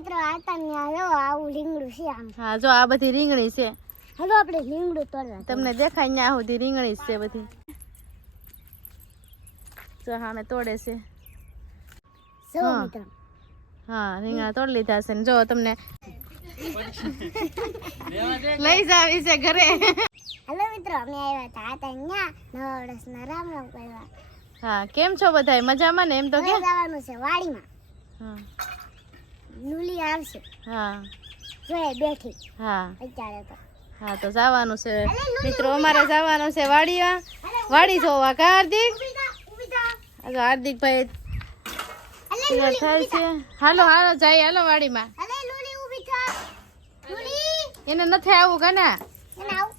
મિત્રો આ તમને જો આવું લીંગડું છે આમ. હા જો આ બધી રીંગણી છે. હાલો આપણે રીંગણું તોડવા તમને દેખાય ત્યાં સુધી રીંગણી છે બધી. જો સામે તોડે છે. જો હા. મિત્રો. હા રીંગણા તોડી લીધા છે ને જો તમને લઈ જાવી છે ઘરે. હાલો મિત્રો અમે આવ્યા હતા. આ ત્યાં નવા વર્ષના રામ રામ કરવા. હા કેમ છો બધાય? મજામાં ને એમ તો કે? જવાનું છે વાડીમાં. હા. નુલી આવશે. હા. જોઈ બેઠી. હા. અત્યારે તો. હા તો જવાનું છે. મિત્રો અમારે જવાનું છે વાડીમાં વાડી જોવા કા હાર્દિક? હાર્દિકભાઈ તૈયાર થાય છે. હાલો હાલો જાય હાલો વાડીમાં. એને નથી કાના? આવું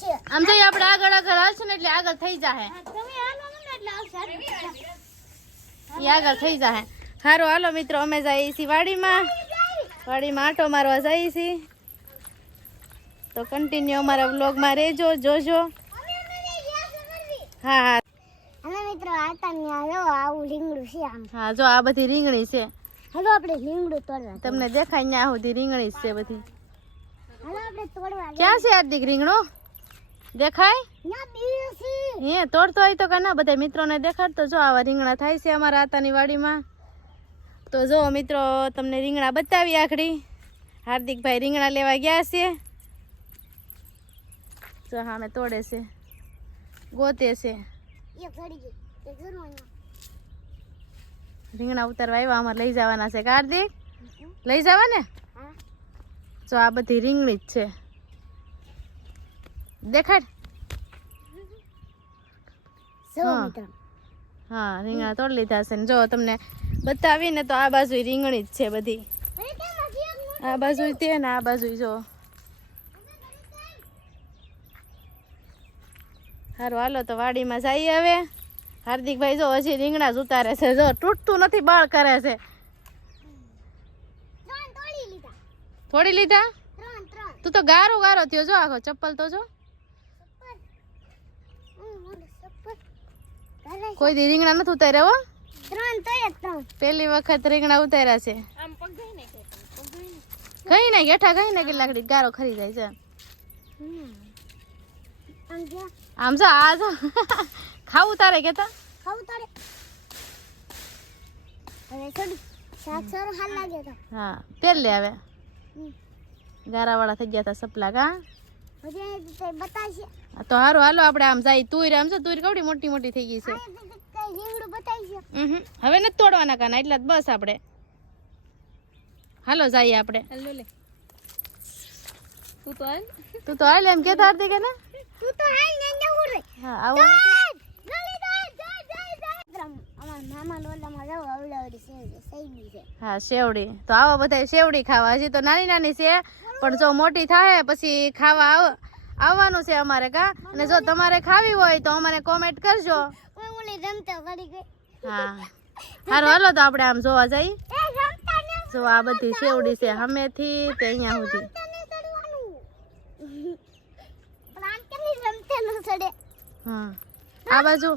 છે. આમ જઈએ આપણે આગળ આગળ હાલશું ને એટલે આગળ થઈ આવશે. એ આગળ થઈ જાહે. હારો હાલો મિત્રો અમે જઈએ છીએ વાડીમાં. વાડીમાં આંટો મારવા જઈએ છીએ. તો કન્ટિન્યુ અમારા વ્લોગમાં રહેજો જોજો. હા હા. અને મિત્રો આ જો આવું રીંગણું છે આમ. હા જો આ બધી રીંગણી છે. હાલો આપણે લીંગડું તોડવા તમને દેખાય ત્યાં સુધી રીંગણી છે બધી. હાલો આપણે તોડવા ક્યાં છે હાર્દિક રીંગણો? દેખાય? હે તોડતો હોય તો કે ના બધા મિત્રોને દેખાડતો. જો આવા રીંગણા થાય છે અમારા આતાની વાડીમાં. તો જો મિત્રો તમને રીંગણા બતાવી આખડી. હાર્દિકભાઈ રીંગણા લેવા ગયા છે. જો સામે તોડે છે. ગોતે છે. રીંગણા ઉતારવા આવ્યા અમારે લઈ જવાના છે. હાર્દિક? લઈ જવા ને જો આ બધી રીંગણી જ છે. દેખાડ. હા. રીંગણા તોડી લીધા છે ને જો તમને બતાવીને તો આ બાજુ રીંગણી જ છે બધી. આ બાજુ તે ને આ બાજુ જો. સારું હાલો તો વાડીમાં જઈએ હવે. હાર્દિકભાઈ જો હજી રીંગણા જ ઉતારે છે. જો તૂટતું નથી બાળ કરે છે. થોડી લીધા? તું તો ગારો ગારો થયો. જો આખો ચપ્પલ તો જો. કોઈ દી રીંગણા નથી ઉતાર્યા હો. ત્રણ તોડ્યા ત્રણ. પહેલી વખત રીંગણા ઉતાર્યા છે. કઈ ના ગેઠા કઈ ના કેટલાક ગારો ખરી જાય છે. આમ જો. આ જો. ખાવું તારે કેતા? ખાવું તારે. હવે થોડી શાક સારું હાલ લાગે તો. હા પહેર લે હવે. ગારાવાળા થઈ ગયા હતા સપલા કા? તે બતાવશે. આ તો હારું હાલો આપણે આમ જાય તુર આમ છે તુર કવડી મોટી મોટી થઈ ગઈ છે. તે- તે. હવે નથી તોડવાના કાના એટલા બસ આપણે. હાલો જઈએ આપણે. તું તો હાલ. એમ કેતા હતી કે ને? તું તો હાલ ને જવું રે. હા આવું હા શેવડી તો આવો બધા શેવડી ખાવા. હજી તો નાની નાની છે પણ જો મોટી થાય પછી ખાવા આવ આવવાનું છે અમારે કા? અને જો તમારે ખાવી હોય તો અમારે કોમેન્ટ કરજો. ઓલી રમતા વળી ગઈ. હા. હારો હાલો તો આપણે આમ જોવા જઈએ. જો આ બધી સેવડી છે હમેથી તે અહીંયા સુધી. હા. આ બાજુ.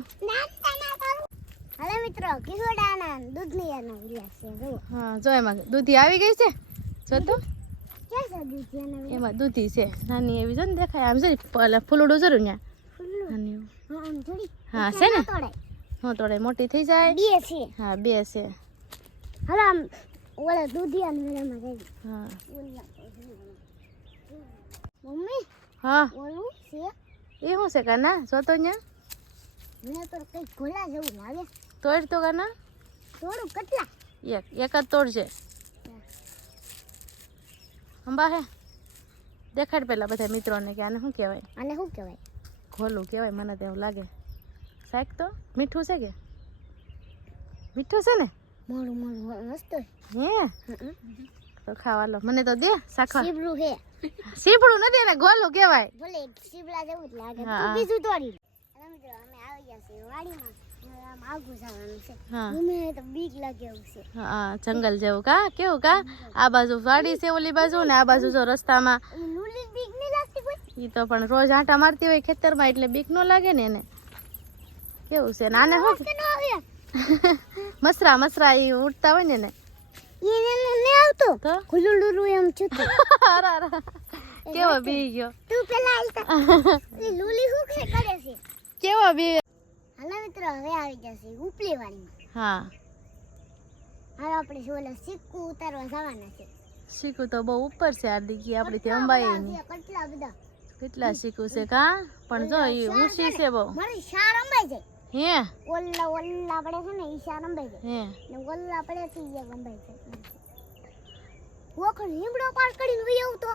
હવે મિત્રો કિશોડાના દૂધની આના વિલાસ છે જો હા જો એમાં દૂધી આવી ગઈ છે? જો તો. છે એમાં દૂધી છે. નાની એવી જો ને દેખાય. આમ છે ફૂલડું જરૂર ત્યાં? નાની એવું. હા હા છે ને? હું થોડે મોટી થઈ જાય? બે છે. હા બે છે. હવે આમ ઓલા દૂધિયા મેળામાં જઈ. હા. મમ્મી હા. ઓલું છે? એ શું છે કાના? જો તો મને તો કઈ ગોલા જેવું લાગે. તોડ તો કાના. થોડું કેટલા? એક એક જ તોડજે અંબા હે. દેખાડ પેલા બધા મિત્રોને કે આને શું કહેવાય? આને શું કહેવાય? ઘોલું કહેવાય મને તેવું લાગે. શાક તો? મીઠું છે કે? મીઠું છે ને? મોડું મોડું મસ્ત. હે? તો ખાવા લો. મને તો દે શાખવા સીબડું હે. સીપડું નથી એને ગોલું કહેવાય. ભલે સીબડા જેવું જ લાગે. તું બીજું તોડી અમે આવી ગયા છે વાડીમાં. હા. હા જંગલ જેવું કા? કેવું કા? આ બાજુ વાડી છે ઓલી બાજુ ને આ બાજુ જો રસ્તામાં. ઈ તો પણ રોજ આંટા મારતી હોય ખેતરમાં એટલે બીક ન લાગે ને એને. કેવું છે નાને આવે. મસરા મસરા ઈ ઉડતા હોય ને એને. કેવો બી ગયો. હું કેવો બી હાલો મિત્રો હવે આવી જશે ઉપલી વાળીમાં હા. હવે આપણે શોલે સિક્કુ ઉતારવા જવાના છે. સિક્કુ તો બહુ ઉપર છે હાર્દિકી આપણી અંબાઈ ની કેટલા બધા કેટલા સિક્કુ છે કા? પણ જો એ ઊંચી છે બહુ. મારી શાર અંબાઈ જાય? હે? ઓલ્લા ઓલ્લા પડે છે ને ઈ શાર અંબાઈ જાય. હે. ને ઓલ્લા પડે એક અંબાઈ જાય. વખણ લીમડો પાર કરીને વઈ આવું તો.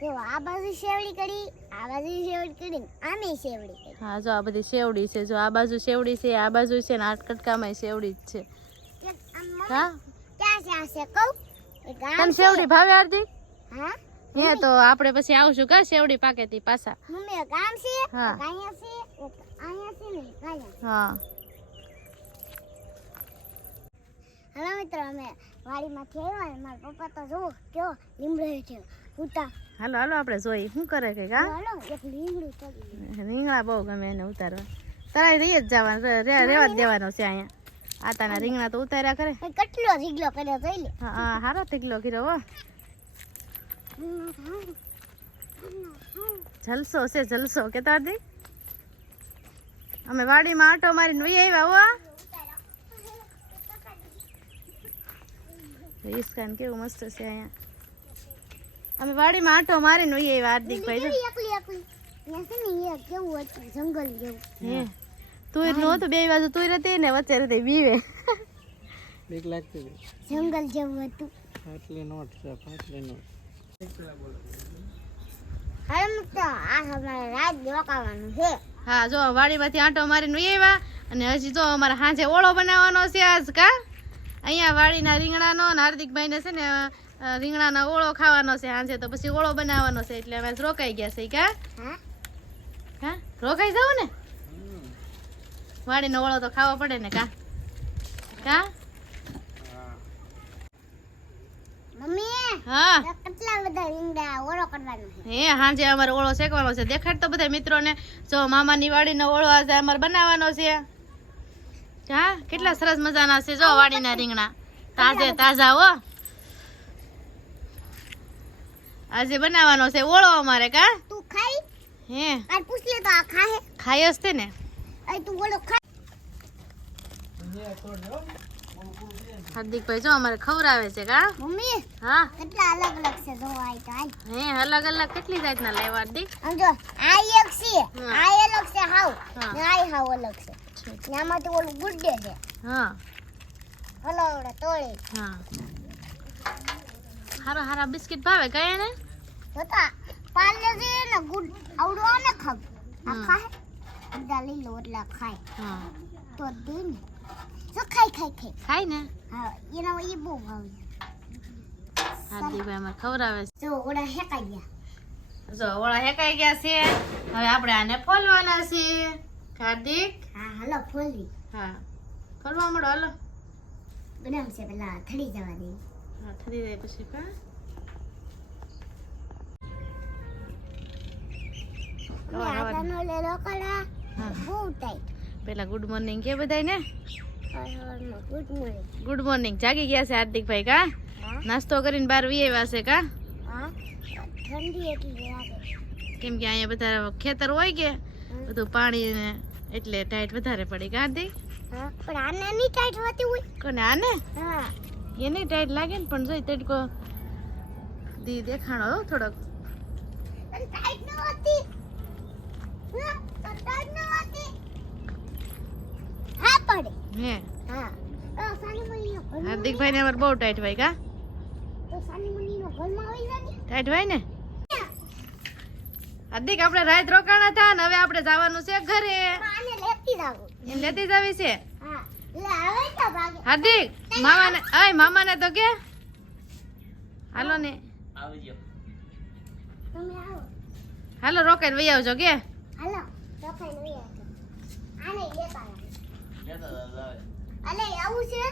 જો આ બાજુ શેવડી કરી આ બાજુ શેવડી કરી આમે શેવડી કરી હા જો આ બધી શેવડી છે. જો આ બાજુ શેવડી છે આ બાજુ છે ને આટ શેવડી જ છે. કે આમ મમ્મી હા? ક્યાં છે આ છે કહું? તને શેવડી ભાવે હાર્દિક? હા? હે તો આપણે પછી આવશું કા શેવડી પાકે પાછા? મમ્મી એક છે? હા. એક છે? એક છે ને એક હા. હાલો મિત્રો અમે વાડીમાંથી આવ્યા મારા પપ્પા તો જુઓ કયો લીમડો છે ઉતા હાલો હાલો આપણે જોઈ શું કરે કે કા રીંગણા બહુ ગમે એને ઉતારવા. તારે રહી જ જવાનું રે- રે- જ દેવાનો છે અહીંયા. આ તારા રીંગણા તો ઉતાર્યા કરે. કેટલો રીંગલો કર્યો જોઈ લે. હા હા હારો ટીકલો કર્યો હો. જલસો છે જલસો. કે તારદી અમે વાડીમાં આટો મારીને વહી આવ્યા હો. ઈસ્કાન કેવું મસ્ત છે અહીંયા. અમે વાડીમાં આટો મારીને હાર્દિકભાઈ એ કેવું જંગલ જેવું. હે. નો તો હતું બે બાજુ તું હતી ને વચ્ચે હતી બીવે. બીક લાગતી જંગલ જેવું હતું. ફાટલી નોટ છે ફાટલી નોટ. હવે મિત્રો આ અમારે રાત રોકાવાનું છે. હા જો વાડીમાંથી આંટો મારીને આવ્યા અને હજી જો અમારે સાંજે ઓળો બનાવવાનો છે આજ કા. અહીંયા વાડીના રીંગણાનો ને હાર્દિકભાઈને છે ને રીંગણાનો ઓળો ખાવાનો છે સાંજે તો પછી ઓળો બનાવવાનો છે એટલે અમે રોકાઈ ગયા છે કા? હા? હા રોકાઈ જાવ ને? વાડીનો ઓળો તો ખાવો પડે ને કા? કા? મમ્મી હા. કેટલા બધા રીંગણા ઓળો કરવાનો છે? હે સાંજે અમારે ઓળો શેકવાનો છે. દેખાડ તો બધા મિત્રોને જો મામાની વાડીનો ઓળો આજે અમારે બનાવવાનો છે. હા કેટલા સરસ મજાના છે જો વાડીના રીંગણા. તાજે તાજા હો. આજે બનાવવાનો છે. ઓળો અમારે કા? તું ખાઈ? હે. આ પૂછ લે તો આ ખાહે. ખાય જ તે ને. આ તું ઓળો ખાય હાર્દિકભાઈ જો અમારે ખવડાવે છે કા? મમ્મી હા? કેટલા અલગ અલગ છે જો આ તો હે અલગ અલગ કેટલી જાતના લેવા હાર્દિક? આમ જો આ એક છે. આ અલગ છે હાવ. ને આ હાવ અલગ છે. ને આમાં તો ઓલું ગુડ્ડે છે. હા. હલો ઓલો તોડે. હા. હારા હારા બિસ્કિટ ભાવે કયા ને જોતા પાર્લે છે ને ગુડ આવડો ને ખાવ આ. ખાય બધા લઈ લો એટલે આ ખાય હા તો દે ને જો ખાય ખાય ખાય ખાય ને હા એના એ બહુ ભાવે હાર્દિકભાઈ અમારે ખવડાવે છે જો ઓળા હેકાઈ ગયા જો ઓળા હેકાઈ ગયા છે હવે આપણે આને ફોલવાના છે હાર્દિક હા હાલો ફોલવી હા ફોલવા મળો હાલો છે પેલા થડી જવાની હા ઠરી જાય પછી કા આટાનો લે રોકડા બહુ ટાઈટ પેલા ગુડ મોર્નિંગ કે બધાય ને? ગુડ મોર્નિંગ ગુડ મોર્નિંગ જાગી ગયા છે હાર્દિકભાઈ કા? નાસ્તો કરીને બહાર વી આવ્યા છે કા? હા ઠંડી એટલી લાગે કેમ કે અહીંયા બધા ખેતર હોય કે બધું પાણી ને એટલે ટાઈટ વધારે પડી કા હાર્દિક? પણ આને નહીં ટાઈટ હોતી હોય. કોને આને? હા. એને ટાઈટ લાગે ને પણ જોઈ તડકો દી દેખાણો થોડોક. ટાઈટ હાર્દિકભાઈ ને અમારે બહુ ટાઈટ ભાઈ કા? ટાઈટ ભાઈ ને? હાર્દિક, આપણે રાત રોકાણા થા ને, હવે આપણે જવાનું છે ઘરે. જાવ એમ લેતી જ આવી છે? હાર્દિક, મામાને, અય, મામાને તો કે. હાલો ને. હાલો, રોકાઈને વહી આવજો, કે. આવું છે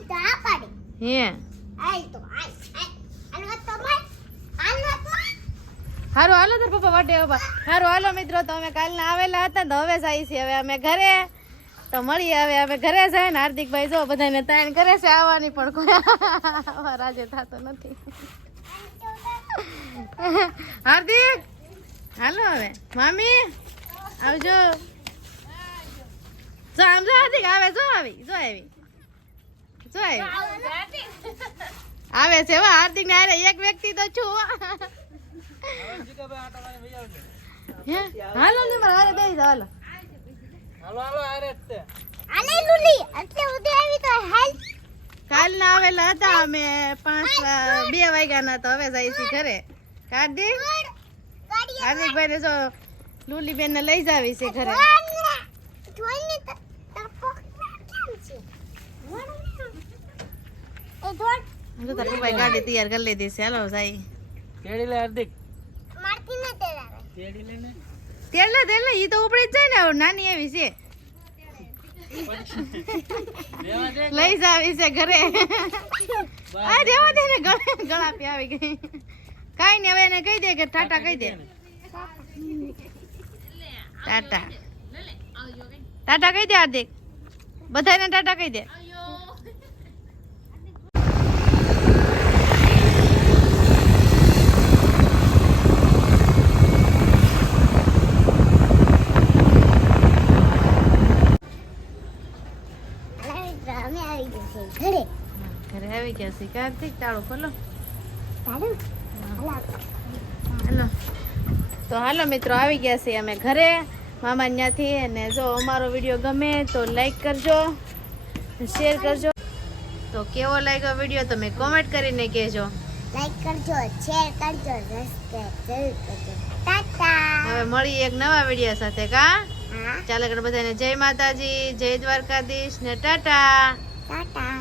તો આ પાડે હે આય તો આય આય આનો હાથ આનો હારું હાલો તાર પપ્પા વાટે ઊભા હારું હાલો મિત્રો તો અમે કાલના આવેલા હતા તો હવે જાય છે હવે અમે ઘરે તો મળીએ હવે અમે ઘરે જાય ને હાર્દિકભાઈ જો બધાને તાણ કરે છે આવવાની પણ કોઈ રાજી થતો નથી હાર્દિક હાલો હવે. મામી આવજો. જો આમ જો હાર્દિક આવે જો આવી જો આવી. જો આવી. આવે છે હવે હાર્દિક ને અરે એક વ્યક્તિ તો છું. હાલો ને મારા અરે બેસી હાલો. હાલો હાલો અરે આલે લુલી એટલે ઉદે આવી તો હેલ્પ કાલના આવેલા હતા અમે પાંચ બે વાગ્યાના તો હવે જાય છે ઘરે ગાડી હાર્દિકભાઈ ને જો લુલી બેન ને લઈ જાવી છે ઘરે. પપ્પાએ ગાડી તૈયાર કરી લીધી છે. હાલો જાય. તેડી લે હાર્દિક? મારતી ન તેડાવે તેડી લે ને તેલ લે તેલ લે. ઈ તો ઉપડી જ જાય ને. નાની એવી છે. લઈ જાવી છે ઘરે. આ રેવા દે ને. ગળા પી આવી ગઈ. કાઈ નહીં હવે એને કહી દે કે ટાટા કહી દે. ટાટા. ટાટા કહી દે હાર્દિક. બધાને ટાટા કહી દે. ઘરે ઘરે આવી ગયા છે. કાર્તિક તાળું ખોલો. હાલો હાલો. તો હાલો મિત્રો આવી ગયા છે અમે ઘરે. મામા ત્યાંથી અને જો અમારો વીડિયો ગમે તો લાઈક કરજો શેર કરજો. તો કેવો લાગ્યો વીડિયો તમે કોમેન્ટ કરીને કહેજો. લાઈક કરજો શેર કરજો સબસ્ક્રાઇબ કરજો. ટાટા! હવે મળી એક નવા વીડિયો સાથે કા? ચાલો બધાને જય માતાજી જય દ્વારકાધીશ ને ટાટા! ટાટા!